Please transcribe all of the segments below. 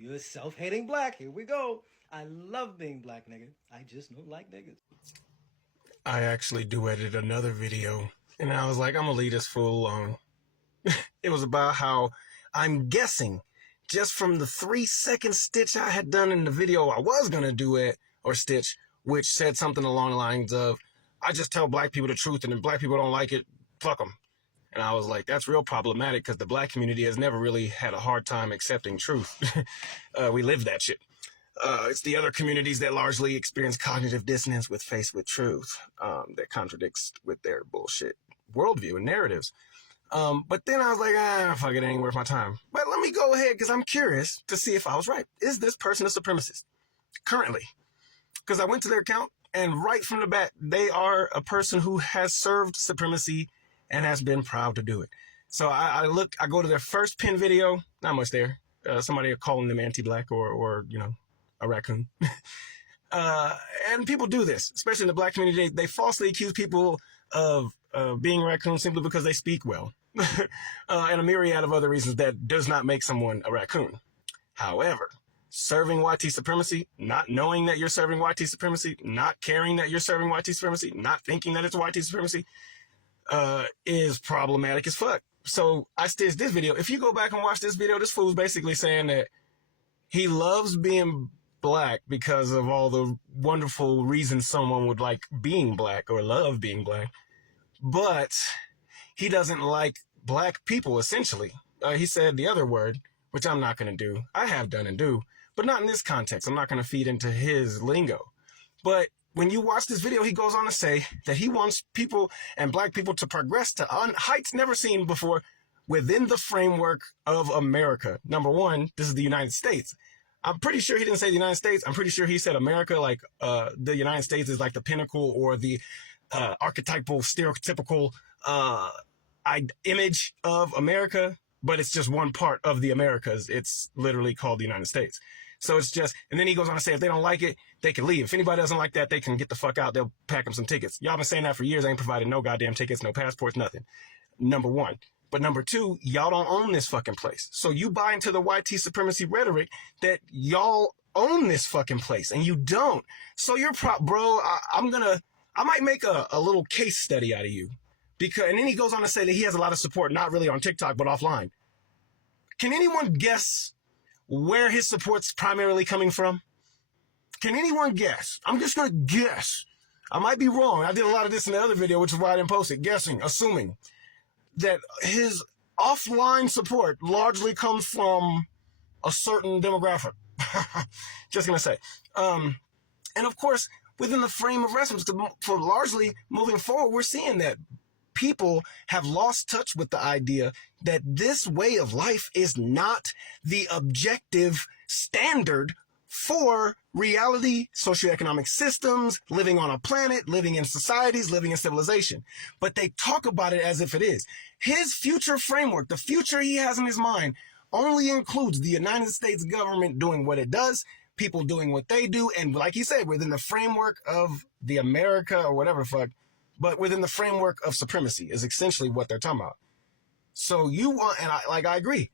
You're a self-hating black. Here we go. I love being black, nigga. I just don't like niggas. I actually duetted another video, and I was like, I'm gonna leave this fool alone. It was about how I'm guessing just from the 3-second stitch I had done in the video I was gonna duet or stitch, which said something along the lines of, I just tell black people the truth, and if black people don't like it, fuck them. And I was like, that's real problematic because the black community has never really had a hard time accepting truth. We live that shit. It's the other communities that largely experience cognitive dissonance with faced with truth that contradicts with their bullshit worldview and narratives. But then I was like, fuck it, ain't worth my time. But let me go ahead because I'm curious to see if I was right. Is this person a supremacist currently? Because I went to their account and right from the bat, they are a person who has served supremacy and has been proud to do it. So I go to their first pin video, not much there. Somebody calling them anti-black or you know, a raccoon. And people do this, especially in the black community. They falsely accuse people of being raccoons simply because they speak well. And a myriad of other reasons that does not make someone a raccoon. However, serving YT supremacy, not knowing that you're serving YT supremacy, not caring that you're serving YT supremacy, not thinking that it's YT supremacy, is problematic as fuck. So I stitched this video. If you go back and watch this video, this fool's basically saying that he loves being black because of all the wonderful reasons someone would like being black or love being black, but he doesn't like black people, essentially. He said the other word, which I'm not going to do. I have done and do, but not in this context. I'm not going to feed into his lingo. But when you watch this video, he goes on to say that he wants people and black people to progress to heights never seen before within the framework of America. Number one, this is the United States. I'm pretty sure he didn't say the United States. I'm pretty sure he said America, like the United States is like the pinnacle or the archetypal, stereotypical image of America, but it's just one part of the Americas. It's literally called the United States. So it's just, and then he goes on to say if they don't like it, they can leave. If anybody doesn't like that, they can get the fuck out. They'll pack them some tickets. Y'all been saying that for years. I ain't provided no goddamn tickets, no passports, nothing. Number one. But number two, y'all don't own this fucking place. So you buy into the YT supremacy rhetoric that y'all own this fucking place and you don't. So you're bro, I might make a little case study out of you because, and then he goes on to say that he has a lot of support, not really on TikTok, but offline. Can anyone guess where his support's primarily coming from? Can anyone guess? I'm just going to guess. I might be wrong. I did a lot of this in the other video, which is why I didn't post it. Guessing, assuming that his offline support largely comes from a certain demographic. Just going to say. And of course, within the frame of reference, for largely moving forward, we're seeing that people have lost touch with the idea that this way of life is not the objective standard for reality, socioeconomic systems, living on a planet, living in societies, living in civilization. But they talk about it as if it is. His future framework, the future he has in his mind, only includes the United States government doing what it does, people doing what they do, and like he said, within the framework of the America or whatever fuck, but within the framework of supremacy is essentially what they're talking about. So you want, and I agree,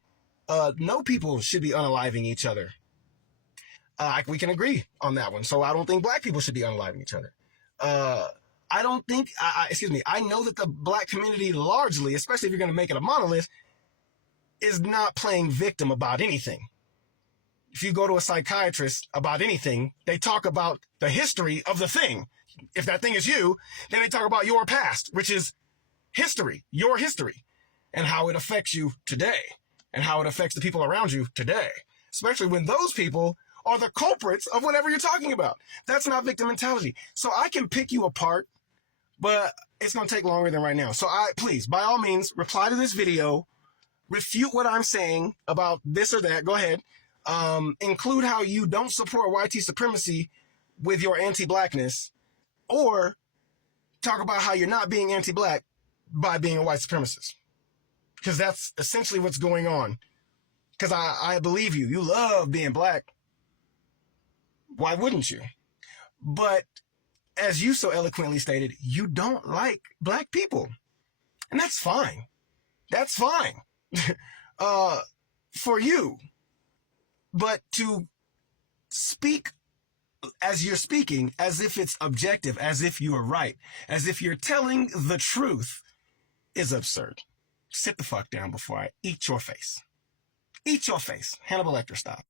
no people should be unaliving each other. We can agree on that one. So I don't think black people should be unaliving each other. I don't think, I know that the black community largely, especially if you're going to make it a monolith, is not playing victim about anything. If you go to a psychiatrist about anything, they talk about the history of the thing. If that thing is you, then they talk about your past, which is history, your history, and how it affects you today, and how it affects the people around you today, especially when those people are the culprits of whatever you're talking about. That's not victim mentality. So I can pick you apart, but it's going to take longer than right now. So please, by all means, reply to this video, refute what I'm saying about this or that. Go ahead. Include how you don't support YT supremacy with your anti-blackness, or talk about how you're not being anti-black by being a white supremacist. Because that's essentially what's going on. Because I believe you. You love being black. Why wouldn't you? But as you so eloquently stated, you don't like black people. And that's fine. That's fine. For you. But to speak as you're speaking, as if it's objective, as if you are right, as if you're telling the truth, is absurd. Sit the fuck down before I eat your face. Eat your face, Hannibal Lecter style.